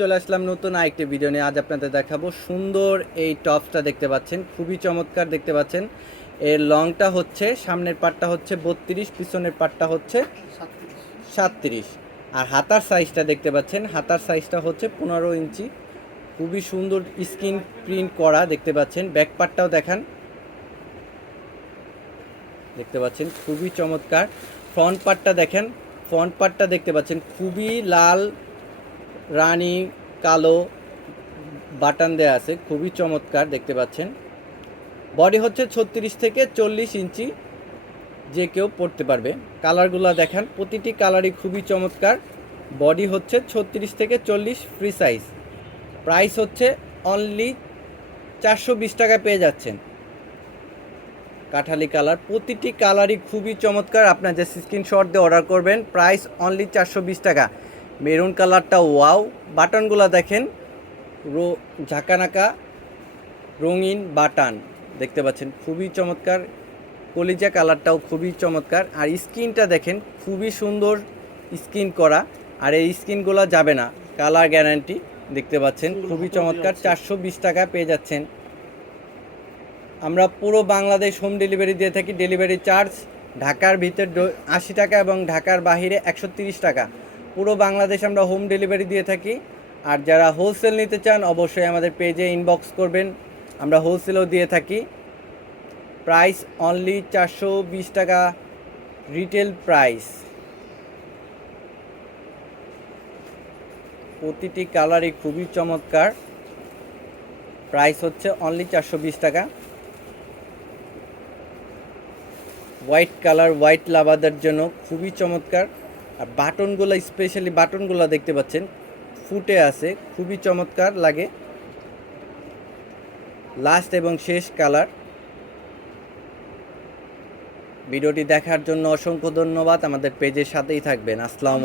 চলে আসলাম নতুন আরেকটি ভিডিও নিয়ে। আজ আপনাদের দেখাবো সুন্দর এই টপসটা দেখতে পাচ্ছেন, খুবই চমৎকার দেখতে পাচ্ছেন। এর লংটা হচ্ছে, সামনের পাটটা হচ্ছে বত্রিশ, পিছনের পাটটা হচ্ছে সাতত্রিশ। আর হাতার সাইজটা দেখতে পাচ্ছেন, হাতার সাইজটা হচ্ছে পনেরো ইঞ্চি। খুবই সুন্দর স্ক্রিন প্রিন্ট করা দেখতে পাচ্ছেন ব্যাক পার্টটাও দেখান। দেখতে পাচ্ছেন, খুবই চমৎকার। ফ্রন্ট পার্টটা দেখেন ফ্রন্ট পার্টটা দেখতে পাচ্ছেন, খুবই লাল রানী কালো বাটন দেয়া আছে, খুবই চমৎকার, দেখতে পাচ্ছেন। বডি হচ্ছে ছত্রিশ থেকে চল্লিশ ইঞ্চি, যে কেউ পড়তে পারবে। কালারগুলো দেখান, প্রতিটি কালারই খুবই চমৎকার। বডি হচ্ছে ছত্রিশ থেকে চল্লিশ ফ্রি সাইজ প্রাইস হচ্ছে অনলি চারশো বিশ টাকা পেয়ে যাচ্ছেন। কাঠালি কালার প্রতিটি কালারই খুবই চমৎকার। আপনার যে স্ক্রিনশট দিয়ে অর্ডার করবেন প্রাইস অনলি চারশো বিশ টাকা। মেরুন কালারটা ওয়াও। বাটনগুলো দেখেন, রো, ঝাঁকানাকা, রঙিন বাটান দেখতে পাচ্ছেন, খুবই চমৎকার। কলিজা কালারটাও খুবই চমৎকার। আর স্কিনটা দেখেন, খুবই সুন্দর স্কিন করা। আর এই স্কিনগুলো যাবে না, কালার গ্যারান্টি দেখতে পাচ্ছেন, খুবই চমৎকার। চারশো বিশ টাকা পেয়ে যাচ্ছেন। আমরা পুরো বাংলাদেশ হোম ডেলিভারি দিয়ে থাকি। ডেলিভারি চার্জ ঢাকার ভিতর আশি টাকা এবং ঢাকার বাহিরে একশো টাকা। পুরো বাংলাদেশ আমরা হোম ডেলিভারি দিয়ে থাকি। আর যারা হোলসেল নিতে চান, অবশ্যই আমাদের পেজে ইনবক্স করবেন। আমরা হোলসেলও দিয়ে থাকি। প্রাইস অনলি চারশো বিশ টাকা রিটেল প্রাইস প্রতিটি কালারই খুবই চমৎকার। প্রাইস হচ্ছে অনলি চারশো বিশ টাকা। হোয়াইট কালার হোয়াইট লাভাদের জন্য খুবই চমৎকার। আর বাটনগুলো স্পেশালি বাটনগুলো দেখতে পাচ্ছেন, ফুটে আছে, খুবই চমৎকার লাগে। লাস্ট এবং শেষ কালার ভিডিওটি দেখার জন্য অসংখ্য ধন্যবাদ, আমাদের পেজের সাথেই থাকবেন। আসসালাম